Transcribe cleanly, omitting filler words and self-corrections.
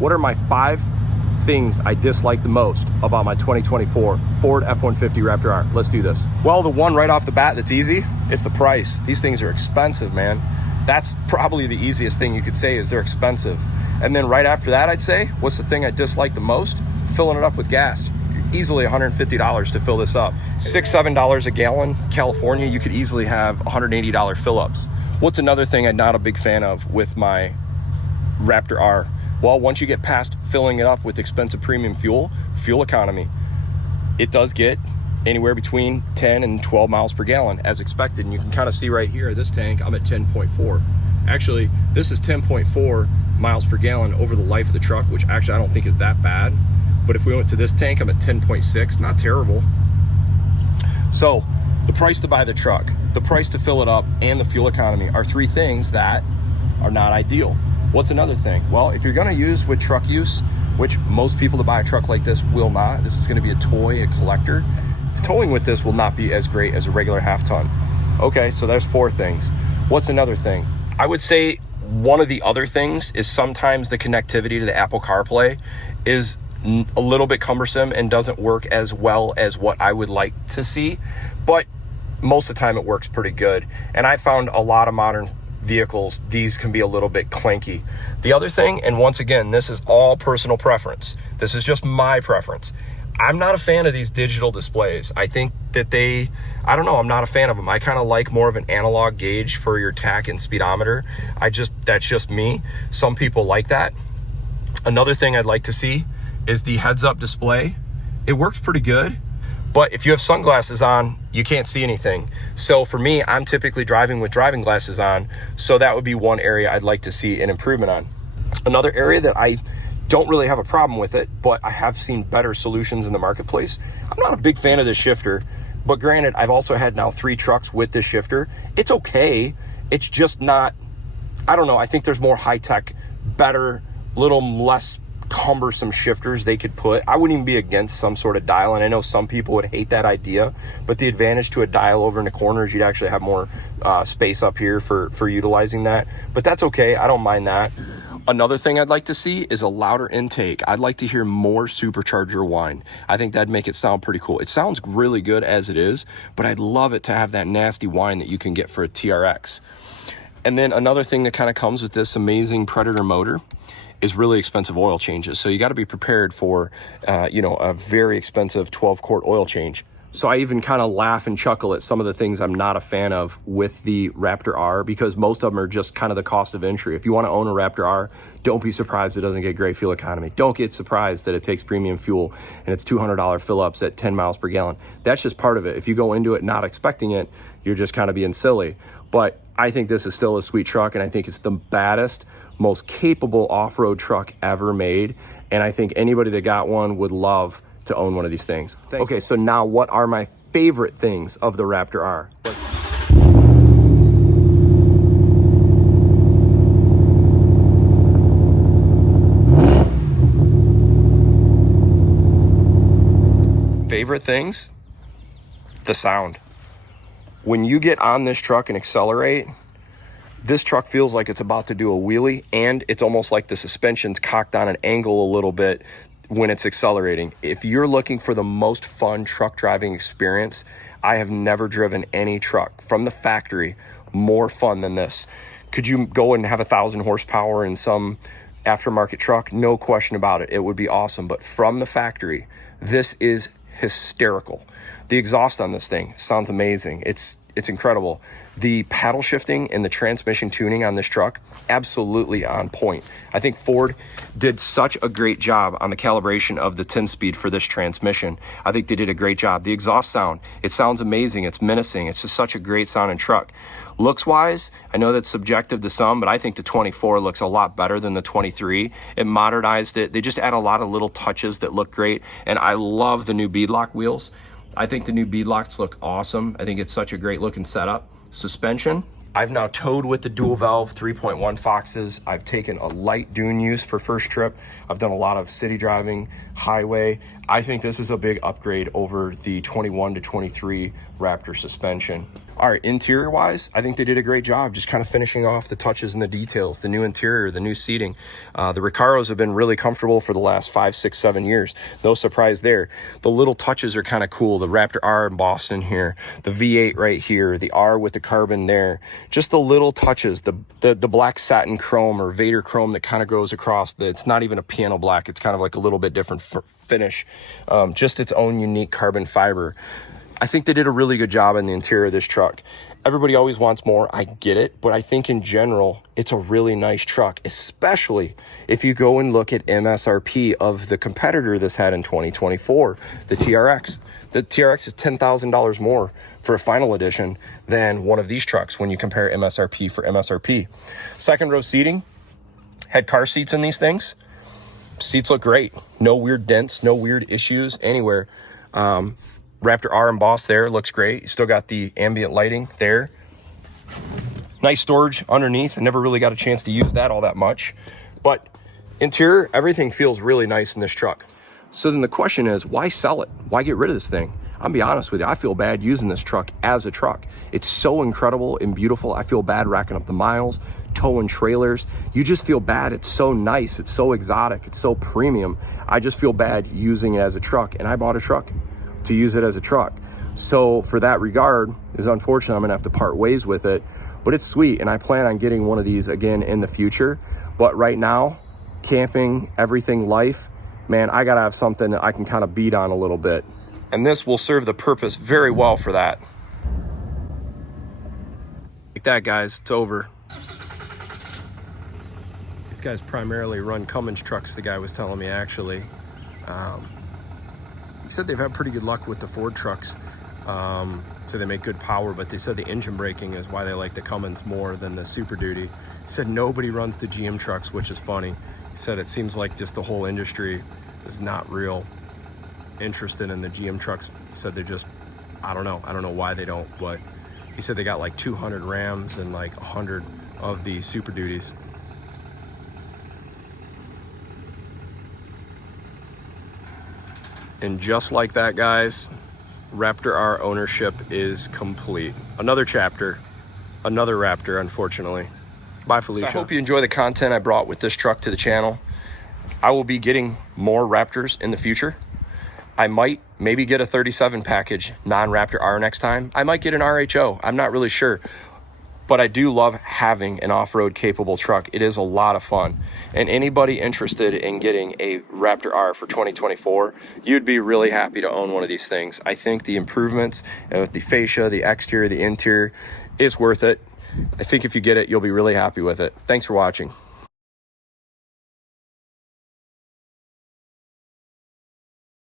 What are my 5 things I dislike the most about my 2024 Ford F-150 Raptor R? Let's do this. Well, the one right off the bat that's easy is the price. These things are expensive, man. That's probably the easiest thing you could say is they're expensive. And then right after that, I'd say, what's the thing I dislike the most? Filling it up with gas. Easily $150 to fill this up. $6, $7 a gallon. California, you could easily have $180 fill-ups. What's another thing I'm not a big fan of with my Raptor R? Well, once you get past filling it up with expensive premium fuel economy, it does get anywhere between 10 and 12 miles per gallon as expected. And you can kind of see right here, this tank, I'm at 10.4. Actually, this is 10.4 miles per gallon over the life of the truck, which actually I don't think is that bad. But if we went to this tank, I'm at 10.6, not terrible. So the price to buy the truck, the price to fill it up, and the fuel economy are 3 things that are not ideal. What's another thing? Well, if you're gonna use with truck use, which most people that buy a truck like this will not, this is gonna be a toy, a collector, towing with this will not be as great as a regular half ton. Okay, so there's 4 things. What's another thing? I would say one of the other things is sometimes the connectivity to the Apple CarPlay is a little bit cumbersome and doesn't work as well as what I would like to see, but most of the time it works pretty good. And I found a lot of modern vehicles, these can be a little bit clanky. The other thing, and once again, this is all personal preference. This is just my preference. I'm not a fan of these digital displays. I think that I don't know, I'm not a fan of them. I kind of like more of an analog gauge for your tach and speedometer. That's just me. Some people like that. Another thing I'd like to see is the heads-up display. It works pretty good, but if you have sunglasses on, you can't see anything. So for me, I'm typically driving with driving glasses on, so that would be one area I'd like to see an improvement on. Another area that I don't really have a problem with it, but I have seen better solutions in the marketplace. I'm not a big fan of this shifter, but granted, I've also had now 3 trucks with this shifter. It's okay. It's just not, I don't know, I think there's more high-tech, better, little less cumbersome shifters they could put. I wouldn't even be against some sort of dial, and I know some people would hate that idea, but the advantage to a dial over in the corners, you'd actually have more space up here for utilizing that, but that's okay. I don't mind that. Another thing I'd like to see is a louder intake. I'd like to hear more supercharger whine. I think that'd make it sound pretty cool. It sounds really good as it is, but I'd love it to have that nasty whine that you can get for a TRX. And then another thing that kind of comes with this amazing Predator motor is really expensive oil changes. So you got to be prepared for, a very expensive 12-quart oil change. So I even kind of laugh and chuckle at some of the things I'm not a fan of with the Raptor R, because most of them are just kind of the cost of entry. If you want to own a Raptor R, don't be surprised it doesn't get great fuel economy. Don't get surprised that it takes premium fuel and it's $200 fill-ups at 10 miles per gallon. That's just part of it. If you go into it not expecting it, you're just kind of being silly. But I think this is still a sweet truck, and I think it's the baddest, most capable off-road truck ever made, and I think anybody that got one would love to own one of these things. Okay, so now what are my favorite things of the Raptor R? Favorite things? The sound. When you get on this truck and accelerate, this truck feels like it's about to do a wheelie, and it's almost like the suspension's cocked on an angle a little bit when it's accelerating. If you're looking for the most fun truck driving experience, I have never driven any truck from the factory more fun than this. Could you go and have 1,000 horsepower in some aftermarket truck? No question about it. It would be awesome. But from the factory, this is hysterical. The exhaust on this thing sounds amazing. It's incredible. The paddle shifting and the transmission tuning on this truck, absolutely on point. I think Ford did such a great job on the calibration of the 10-speed for this transmission. I think they did a great job. The exhaust sound, it sounds amazing. It's menacing. It's just such a great sounding truck. Looks-wise, I know that's subjective to some, but I think the 24 looks a lot better than the 23. It modernized it. They just add a lot of little touches that look great, and I love the new beadlock wheels. I think the new beadlocks look awesome. I think it's such a great looking setup. Suspension, I've now towed with the dual valve 3.1 Foxes. I've taken a light Dune use for first trip. I've done a lot of city driving, highway. I think this is a big upgrade over the 21 to 23 Raptor suspension. All right, interior wise, I think they did a great job just kind of finishing off the touches and the details, the new interior, the new seating. The Recaros have been really comfortable for the last 5, 6, 7 years. No surprise there. The little touches are kind of cool. The Raptor R embossed in here, the V8 right here, the R with the carbon there. Just the little touches, the black satin chrome or Vader chrome that kind of goes across. It's not even a piano black. It's kind of like a little bit different finish. Just its own unique carbon fiber. I think they did a really good job in the interior of this truck. Everybody always wants more. I get it, but I think in general, it's a really nice truck, especially if you go and look at MSRP of the competitor this had in 2024, the TRX. The TRX is $10,000 more for a final edition than one of these trucks when you compare MSRP for MSRP. Second row seating, had car seats in these things. Seats look great. No weird dents, no weird issues anywhere. Raptor R embossed there, looks great. You still got the ambient lighting there. Nice storage underneath. I never really got a chance to use that all that much. But interior, everything feels really nice in this truck. So then the question is, why sell it? Why get rid of this thing? I'll be honest with you, I feel bad using this truck as a truck. It's so incredible and beautiful. I feel bad racking up the miles, towing trailers. You just feel bad. It's so nice. It's so exotic. It's so premium. I just feel bad using it as a truck. And I bought a truck to use it as a truck. So for that regard, is unfortunate I'm gonna have to part ways with it, but it's sweet. And I plan on getting one of these again in the future. But right now, camping, everything, life, man, I gotta have something that I can kind of beat on a little bit. And this will serve the purpose very well for that. Like that, guys, it's over. These guys primarily run Cummins trucks, the guy was telling me actually. He said they've had pretty good luck with the Ford trucks. So they make good power, but they said the engine braking is why they like the Cummins more than the Super Duty. He said nobody runs the GM trucks, which is funny. He said it seems like just the whole industry is not real interested in the GM trucks. He said they're just, I don't know why they don't, but he said they got like 200 Rams and like 100 of the Super Duties. And just like that, guys, Raptor R ownership is complete. Another chapter, another Raptor, unfortunately. Bye, Felicia. So I hope you enjoy the content I brought with this truck to the channel. I will be getting more Raptors in the future. I might maybe get a 37 package non-Raptor R next time. I might get an RHO. I'm not really sure. But I do love having an off-road capable truck. It is a lot of fun. And anybody interested in getting a Raptor R for 2024, you'd be really happy to own one of these things. I think the improvements with the fascia, the exterior, the interior is worth it. I think if you get it, you'll be really happy with it. Thanks for watching.